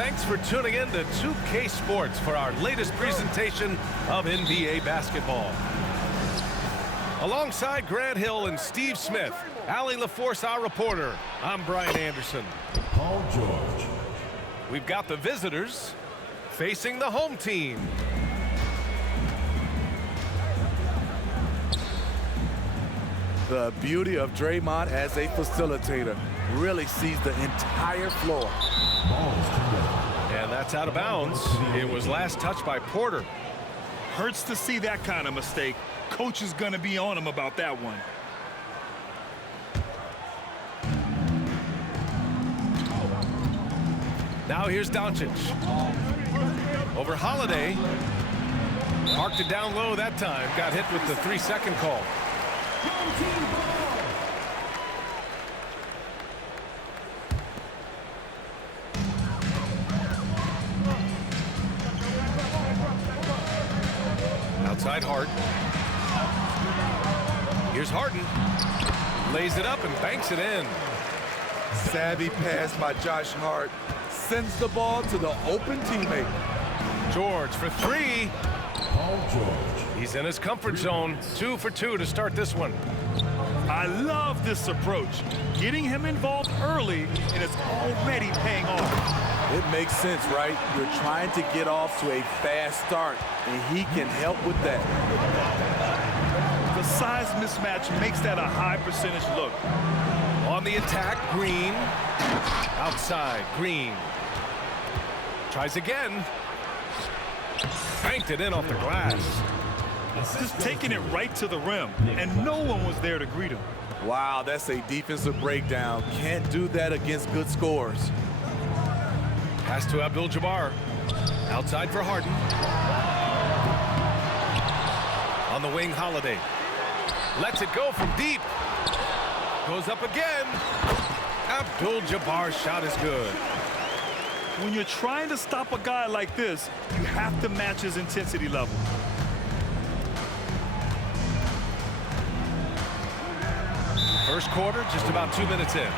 Thanks for tuning in to 2K Sports for our latest presentation of NBA basketball. Alongside Grant Hill and Steve Smith, Allie LaForce, our reporter, I'm Brian Anderson. Paul George. We've got the visitors facing the home team. The beauty of Draymond as a facilitator really sees the entire floor. And that's out of bounds. It was last touched by Porter. Hurts to see that kind of mistake. Coach is going to be on him about that one. Now here's Doncic. Over Holiday. Marked it down low that time. Got hit with the 3-second call. Outside Hart. Here's Harden. Lays it up and banks it in. Savvy pass by Josh Hart. Sends the ball to the open teammate. George for three. Paul George. He's in his comfort zone. 2 for 2 to start this one. I love this approach. Getting him involved early, and it's already paying off. It makes sense, right? You're trying to get off to a fast start, and he can help with that. The size mismatch makes that a high percentage look. On the attack, Green. Outside, Green. Tries again. Banked it in off the glass. Just taking it right to the rim, and no one was there to greet him. Wow, that's a defensive breakdown. Can't do that against good scores. Pass to Abdul-Jabbar. Outside for Harden. On the wing, Holiday. Lets it go from deep. Goes up again. Abdul-Jabbar's shot is good. When you're trying to stop a guy like this, you have to match his intensity level. First quarter, just about 2 minutes in.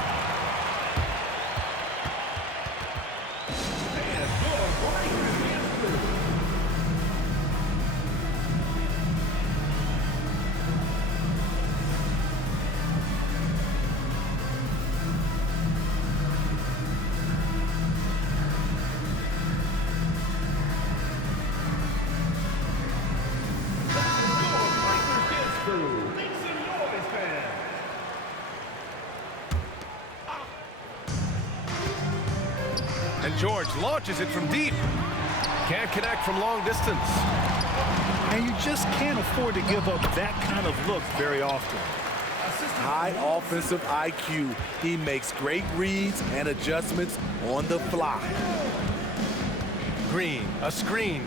And George launches it from deep. Can't connect from long distance. And you just can't afford to give up that kind of look very often. High offensive IQ. He makes great reads and adjustments on the fly. Green, a screen.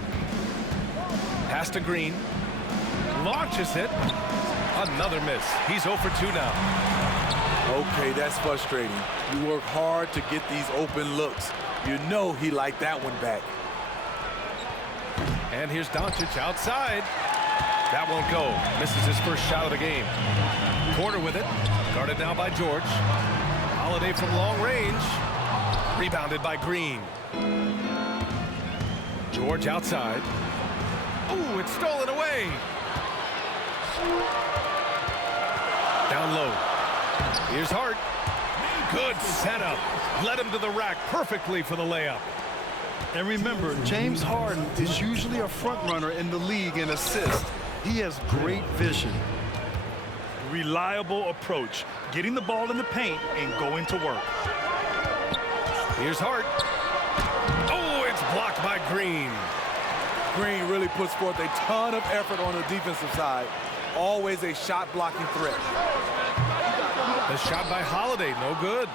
Pass to Green. Launches it. Another miss. He's 0 for 2 now. Okay, that's frustrating. You work hard to get these open looks. You know he liked that one back. And here's Doncic outside. That won't go. Misses his first shot of the game. Porter with it. Guarded now by George. Holiday from long range. Rebounded by Green. George outside. Ooh, it's stolen away. Down low. Here's Hart. Good setup. Led him to the rack perfectly for the layup. And remember, James Harden is usually a front runner in the league in assists. He has great vision. Reliable approach, getting the ball in the paint and going to work. Here's Hart. Oh, it's blocked by Green. Green really puts forth a ton of effort on the defensive side. Always a shot blocking threat. The shot by Holiday, no good.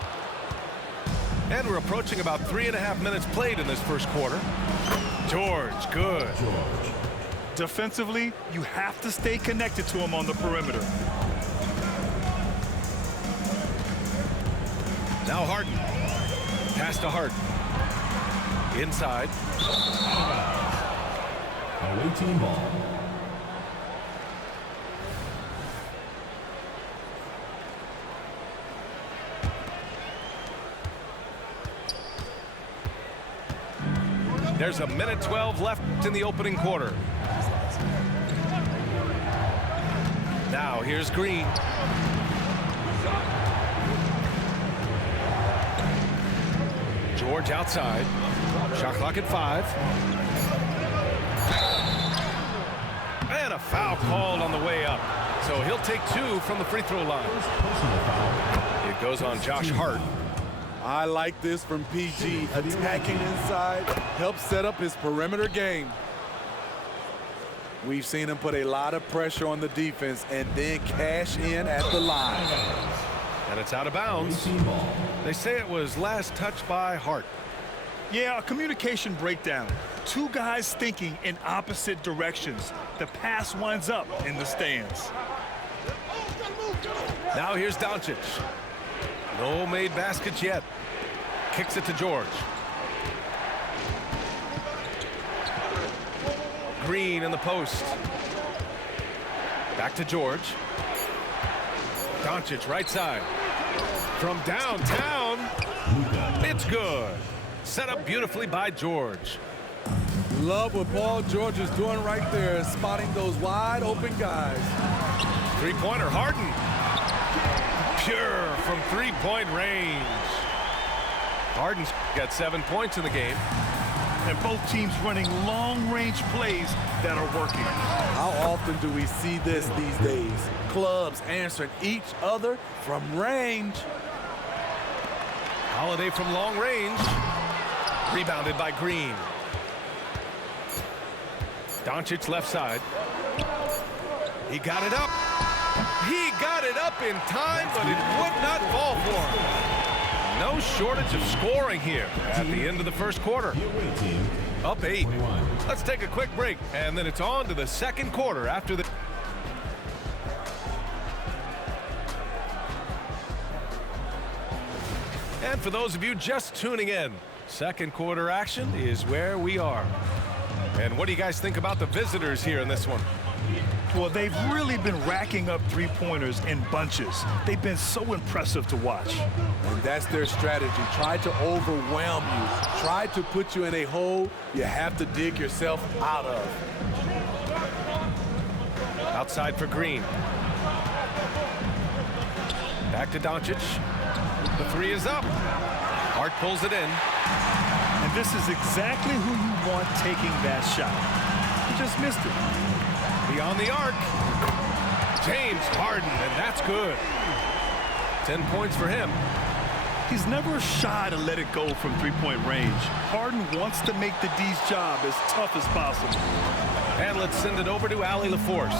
And we're approaching about 3.5 minutes played in this first quarter. George, good. Defensively, you have to stay connected to him on the perimeter. Now Harden. Pass to Hart. Inside. Away team ball. There's a minute 12 left in the opening quarter. Now here's Green. George outside. Shot clock at 5. And a foul called on the way up. So he'll take 2 from the free throw line. It goes on Josh Hart. I like this from PG. Attacking inside helps set up his perimeter game. We've seen him put a lot of pressure on the defense and then cash in at the line. And it's out of bounds. They say it was last touched by Hart. Yeah, a communication breakdown. 2 guys thinking in opposite directions. The pass winds up in the stands. Now here's Doncic. No made baskets yet. Kicks it to George. Green in the post. Back to George. Doncic right side. From downtown. It's good. Set up beautifully by George. Love what Paul George is doing right there, spotting those wide open guys. Three-pointer, Harden. Pure from three-point range. Harden's got 7 points in the game. And both teams running long-range plays that are working. How often do we see this these days? Clubs answering each other from range. Holiday from long range. Rebounded by Green. Doncic left side. He got it up. He got it up in time, but it would not fall for him. No shortage of scoring here at the end of the first quarter. Up 8. Let's take a quick break, and then it's on to the second quarter after the... And for those of you just tuning in, second quarter action is where we are. And what do you guys think about the visitors here in this one? Well, they've really been racking up three-pointers in bunches. They've been so impressive to watch. And that's their strategy. Try to overwhelm you. Try to put you in a hole you have to dig yourself out of. Outside for Green. Back to Doncic. The 3 is up. Hart pulls it in. And this is exactly who you want taking that shot. He just missed it. Beyond the arc. James Harden, and that's good. 10 points for him. He's never shy to let it go from three-point range. Harden wants to make the D's job as tough as possible. And let's send it over to Allie LaForce.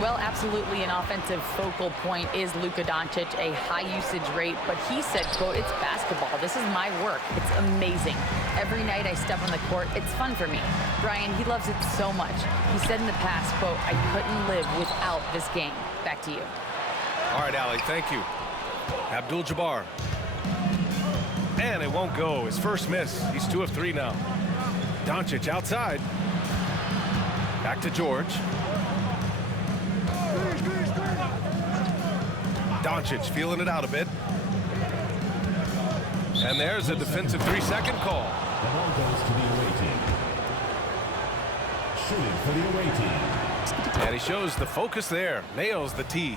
Well, absolutely an offensive focal point is Luka Doncic, a high usage rate, but he said, quote, it's basketball. This is my work. It's amazing. Every night I step on the court, it's fun for me. Brian, he loves it so much. He said in the past, quote, I couldn't live without this game. Back to you. All right, Allie, thank you. Abdul-Jabbar. And it won't go. His first miss. He's 2 of 3 now. Doncic outside. Back to George. Doncic feeling it out a bit. And there's a defensive 3-second call. The ball goes to the away team. Shooting for the away team. And he shows the focus there. Nails the tee.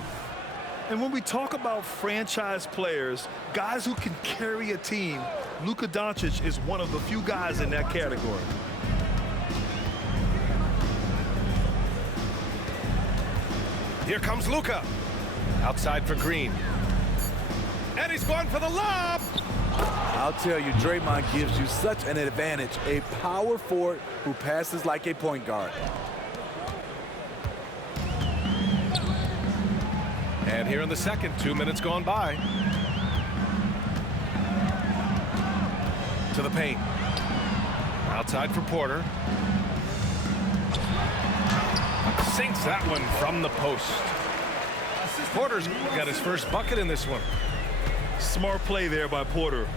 And when we talk about franchise players, guys who can carry a team, Luka Doncic is one of the few guys in that category. Here comes Luka. Outside for Green. And he's going for the lob. I'll tell you, Draymond gives you such an advantage. A power forward who passes like a point guard. And here in the second, 2 minutes gone by. To the paint. Outside for Porter. Sinks that one from the post. Porter's got his first bucket in this one. Smart play there by Porter.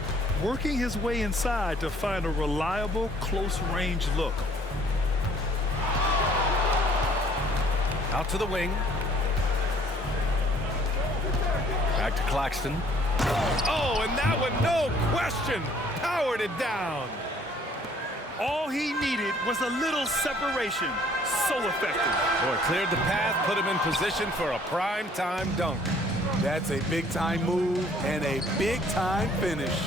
Working his way inside to find a reliable, close-range look. Out to the wing. Back to Claxton. Oh, and that one, no question, powered it down. All he needed was a little separation. So effective. Boy, cleared the path, put him in position for a prime-time dunk. That's a big-time move and a big-time finish.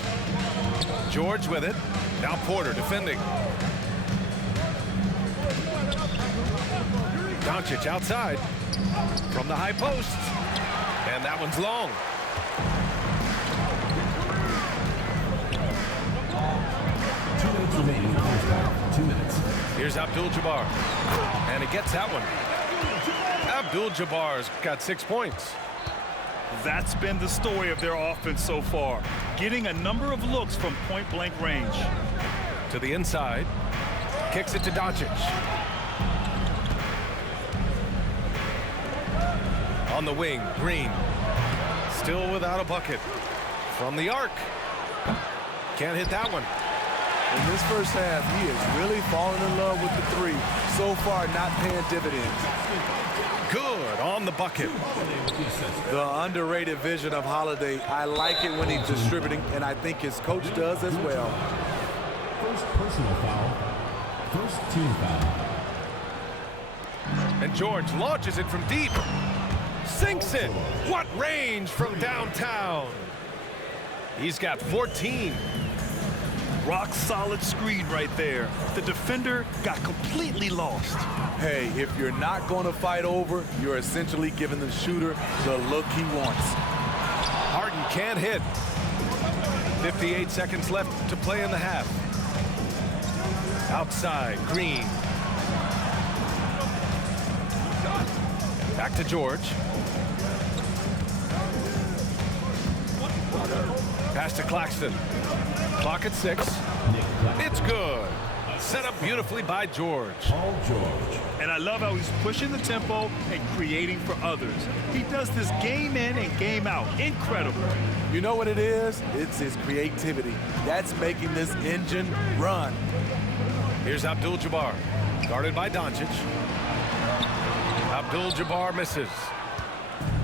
George with it. Now Porter defending. Doncic outside from the high post. And that one's long. Remaining in the first half. 2 minutes. Here's Abdul-Jabbar. And he gets that one. Abdul-Jabbar's got 6 points. That's been the story of their offense so far. Getting a number of looks from point-blank range. To the inside. Kicks it to Doncic. On the wing, Green. Still without a bucket. From the arc. Can't hit that one. In this first half, he is really falling in love with the three. So far, not paying dividends. Good on the bucket. The underrated vision of Holiday. I like it when he's distributing, and I think his coach does as well. First personal foul. First team foul. And George launches it from deep. Sinks it. What range from downtown. He's got 14. Rock solid screen right there. The defender got completely lost. Hey, if you're not going to fight over, you're essentially giving the shooter the look he wants. Harden can't hit. 58 seconds left to play in the half. Outside, Green. Back to George. Pass to Claxton. Clock at 6. It's good. Set up beautifully by George. Paul George. And I love how he's pushing the tempo and creating for others. He does this game in and game out. Incredible. You know what it is? It's his creativity. That's making this engine run. Here's Abdul-Jabbar. Guarded by Doncic. Abdul-Jabbar misses.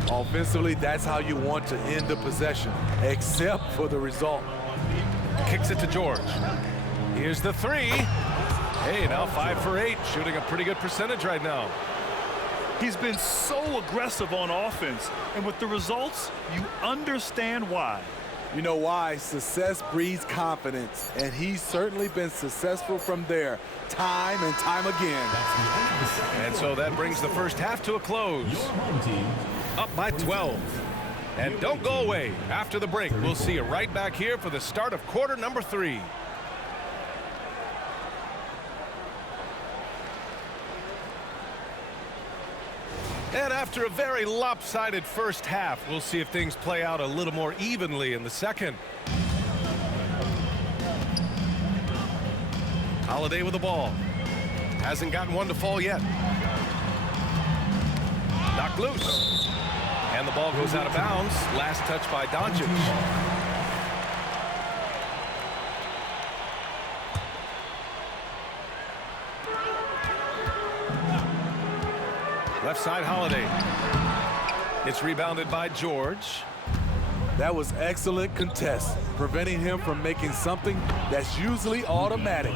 Offensively, that's how you want to end the possession, except for the result. Kicks it to George. Here's the three. Hey, now 5 for 8, shooting a pretty good percentage right now. He's been so aggressive on offense, and with the results, you understand why. You know why? Success breeds confidence, and he's certainly been successful from there, time and time again. And so that brings the first half to a close. Your home team. Up by 12. And don't go away. After the break, we'll see you right back here for the start of quarter number 3. And after a very lopsided first half, we'll see if things play out a little more evenly in the second. Holiday with the ball. Hasn't gotten one to fall yet. Knocked loose. And the ball goes out of bounds. Last touch by Doncic. Left side, Holiday. It's rebounded by George. That was excellent contest, preventing him from making something that's usually automatic.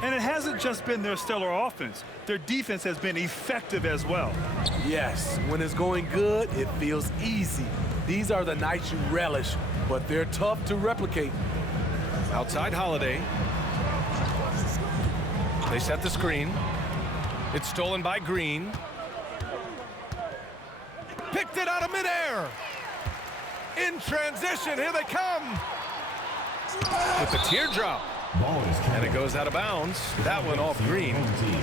And it hasn't just been their stellar offense. Their defense has been effective as well. Yes, when it's going good, it feels easy. These are the nights you relish, but they're tough to replicate. Outside, Holiday. They set the screen. It's stolen by Green. Picked it out of midair. In transition, here they come. With the teardrop. Ball is And it goes out of bounds. That one off Green. home team.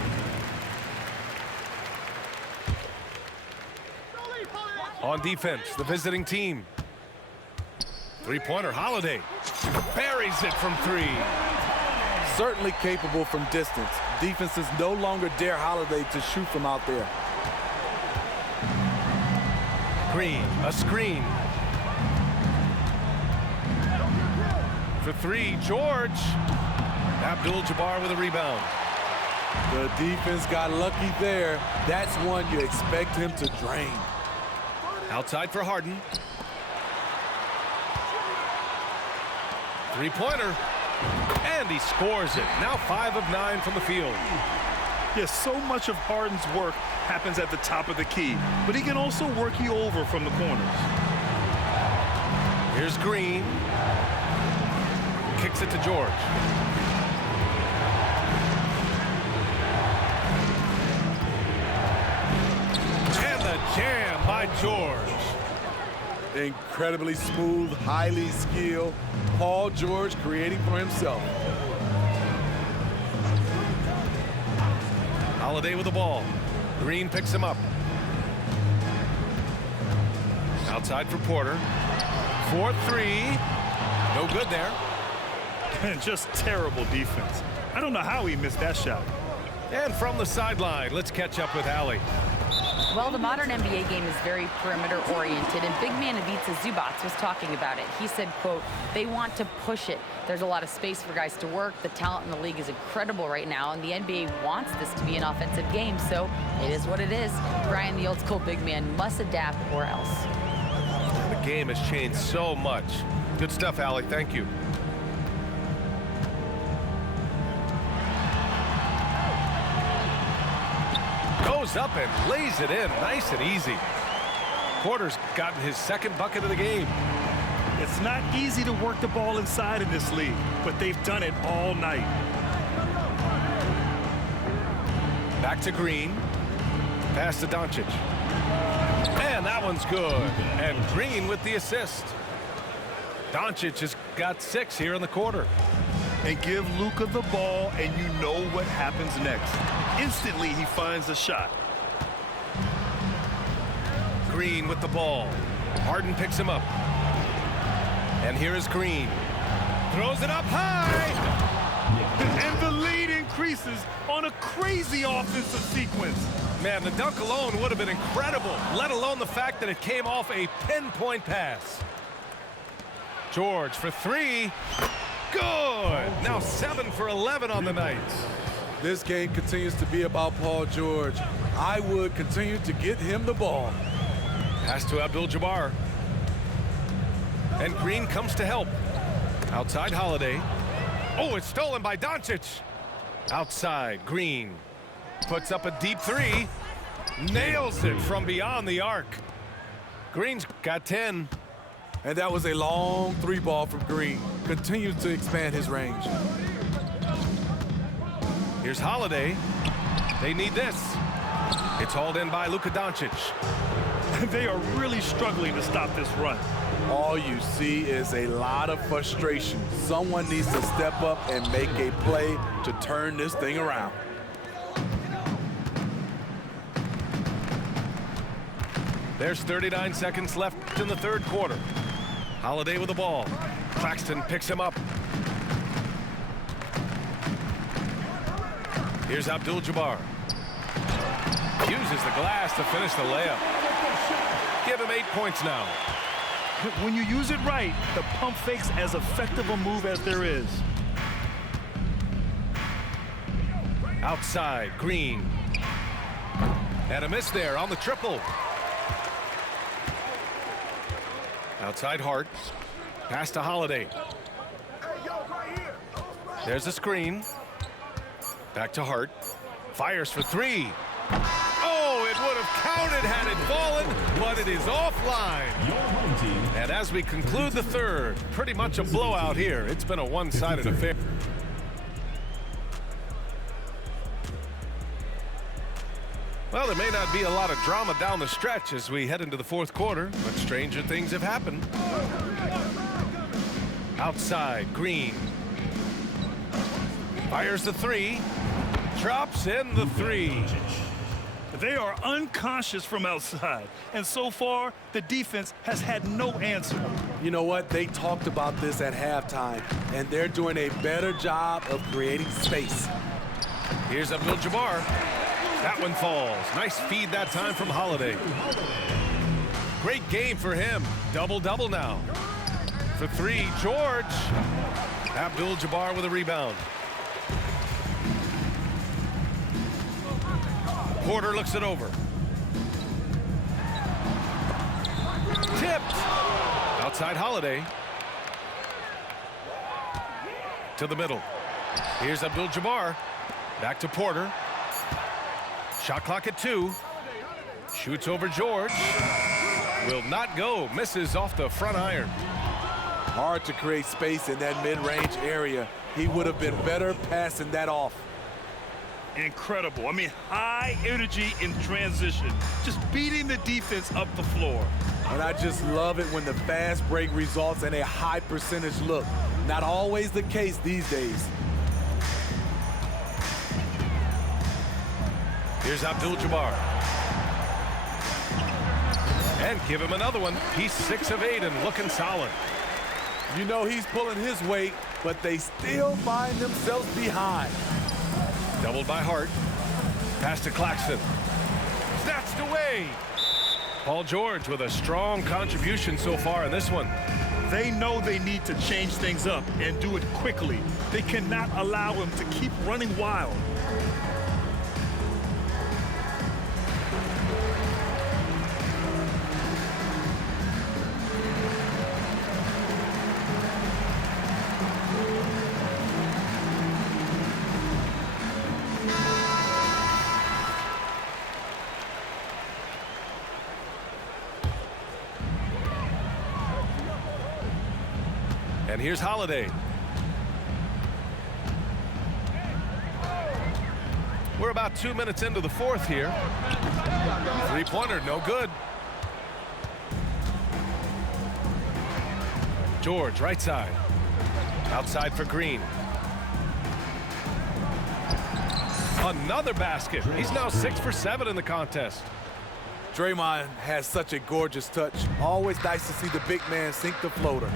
On defense, the visiting team. Three-pointer, Holiday. Buries it from 3. Certainly capable from distance. Defenses no longer dare Holiday to shoot from out there. Green, a screen. For 3, George. Abdul-Jabbar with a rebound. The defense got lucky there. That's one you expect him to drain. Outside for Harden. Three-pointer. And And he scores it. Now 5 of 9 from the field. Yes, so much of Harden's work happens at the top of the key, but he can also work you over from the corners. Here's Green. Kicks it to George. And the jam by George. Incredibly smooth, highly skilled. Paul George creating for himself. Holiday with the ball. Green picks him up. Outside for Porter. 4-3. No good there. And just terrible defense. I don't know how he missed that shot. And from the sideline, let's catch up with Allie. Well, the modern NBA game is very perimeter-oriented, and big man Ivica Zubac was talking about it. He said, quote, they want to push it. There's a lot of space for guys to work. The talent in the league is incredible right now, and the NBA wants this to be an offensive game, so it is what it is. Brian, the old-school big man, must adapt or else. The game has changed so much. Good stuff, Allie. Thank you. Goes up and lays it in nice and easy. Porter's gotten his second bucket of the game. It's not easy to work the ball inside in this league, but they've done it all night. Back to Green. Pass to Doncic. And that one's good. And Green with the assist. Doncic has got 6 here in the quarter. And give Luka the ball, and you know what happens next. Instantly, he finds a shot. Green with the ball. Harden picks him up. And here is Green. Throws it up high. And the lead increases on a crazy offensive sequence. Man, the dunk alone would have been incredible, let alone the fact that it came off a pinpoint pass. George for 3. Good. Now 7 for 11 on the night. This game continues to be about Paul George. I would continue to get him the ball. Pass to Abdul-Jabbar. And Green comes to help. Outside Holiday. Oh, it's stolen by Doncic. Outside, Green puts up a deep 3. Nails it from beyond the arc. Green's got 10. And that was a long 3 ball from Green. Continues to expand his range. Here's Holiday. They need this. It's hauled in by Luka Doncic. They are really struggling to stop this run. All you see is a lot of frustration. Someone needs to step up and make a play to turn this thing around. There's 39 seconds left in the third quarter. Holiday with the ball. Claxton picks him up. Here's Abdul-Jabbar. Uses the glass to finish the layup. Give him 8 points now. When you use it right, the pump fake's as effective a move as there is. Outside, Green. And a miss there on the triple. Outside Hart. Pass to Holiday. There's a screen. Back to Hart. Fires for 3. Oh, it would have counted had it fallen, but it is offline. And as we conclude the third, pretty much a blowout here. It's been a one-sided affair. Well, there may not be a lot of drama down the stretch as we head into the fourth quarter, but stranger things have happened. Outside, Green. Fires the 3. Drops in the 3. They are unconscious from outside, and so far, the defense has had no answer. You know what? They talked about this at halftime, and they're doing a better job of creating space. Here's Abdul-Jabbar. That one falls. Nice feed that time from Holiday. Great game for him. Double-double now. For 3, George. Abdul-Jabbar with a rebound. Porter looks it over. Tipped. Outside Holiday. To the middle. Here's Abdul-Jabbar. Back to Porter. Shot clock at 2. Shoots over George. Will not go. Misses off the front iron. Hard to create space in that mid-range area. He would have been better passing that off. Incredible. I mean, high energy in transition. Just beating the defense up the floor. And I just love it when the fast break results in a high percentage look. Not always the case these days. Here's Abdul-Jabbar. And give him another one. He's 6 of 8 and looking solid. You know he's pulling his weight, but they still find themselves behind. Doubled by Hart. Pass to Claxton. Snatched away. Paul George with a strong contribution so far in this one. They know they need to change things up and do it quickly. They cannot allow him to keep running wild. And here's Holiday. We're about 2 minutes into the fourth here. Three-pointer, no good. George, right side. Outside for Green. Another basket. He's now 6 for 7 in the contest. Draymond has such a gorgeous touch. Always nice to see the big man sink the floater.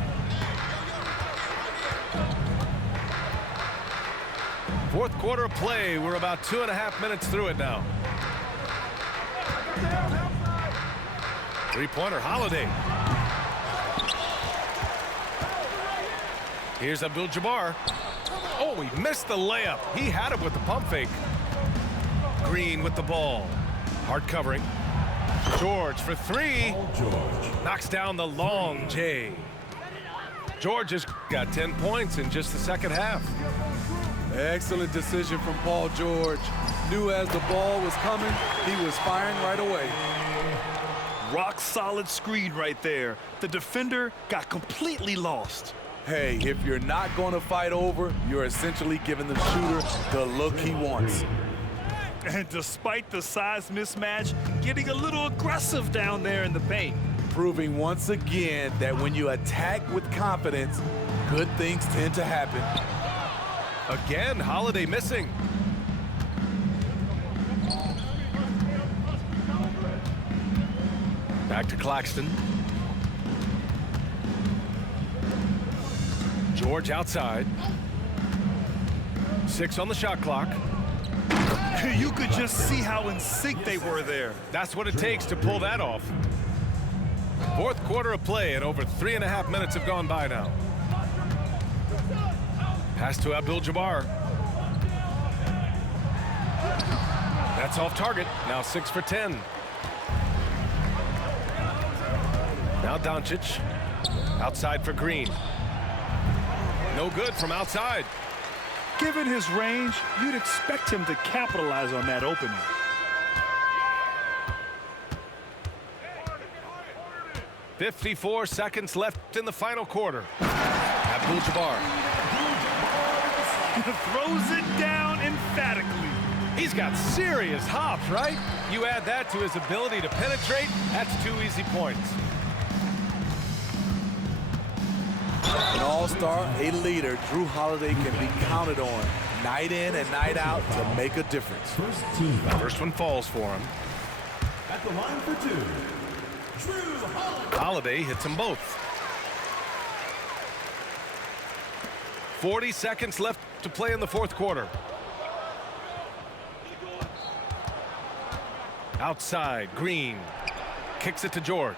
Fourth quarter of play. We're about 2.5 minutes through it now. Three-pointer, Holiday. Here's Abdul-Jabbar. Oh, he missed the layup. He had it with the pump fake. Green with the ball. Hard covering. George for 3. George. Knocks down the long J. George has got 10 points in just the second half. Excellent decision from Paul George. Knew as the ball was coming, he was firing right away. Rock solid screen right there. The defender got completely lost. Hey, if you're not going to fight over, you're essentially giving the shooter the look he wants. And despite the size mismatch, getting a little aggressive down there in the paint. Proving once again that when you attack with confidence, good things tend to happen. Again, Holiday missing. Back to Claxton. George outside. 6 on the shot clock. You could just see how in sync they were there. That's what it takes to pull that off. Fourth quarter of play, and over 3.5 minutes have gone by now. Pass to Abdul-Jabbar. That's off target. Now 6 for 10. Now Doncic. Outside for Green. No good from outside. Given his range, you'd expect him to capitalize on that opening. .54 seconds left in the final quarter. Abdul-Jabbar. Throws it down emphatically. He's got serious hops, right? You add that to his ability to penetrate, that's 2 easy points. An all-star, a leader, Drew Holiday can be counted on night in and night out to make a difference. First team foul. First one falls for him. At the line for 2. Drew Holiday. Holiday hits them both. 40 seconds left to play in the fourth quarter. Outside, Green. Kicks it to George.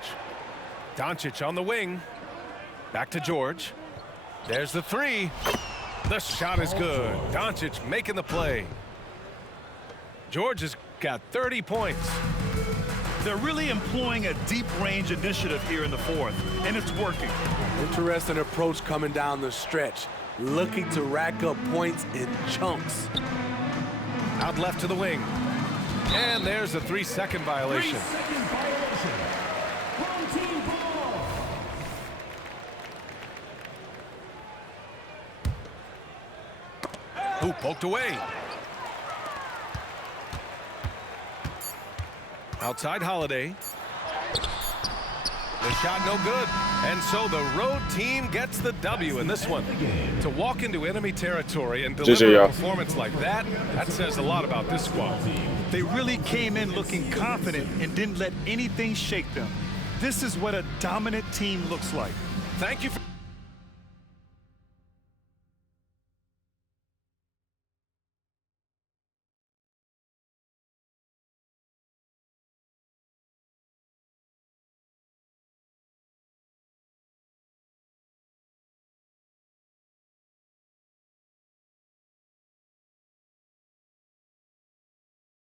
Doncic on the wing. Back to George. There's the 3. The shot is good. Doncic making the play. George has got 30 points. They're really employing a deep range initiative here in the fourth, and it's working. Interesting approach coming down the stretch. looking to rack up points in chunks. Out left to the wing. And there's a 3-second violation. 3-second violation. Home team ball. Ooh, poked away. Outside Holiday. The shot no good. And so the road team gets the W in this one. To walk into enemy territory and deliver a performance like that, that says a lot about this squad. They really came in looking confident and didn't let anything shake them. This is what a dominant team looks like. Thank you for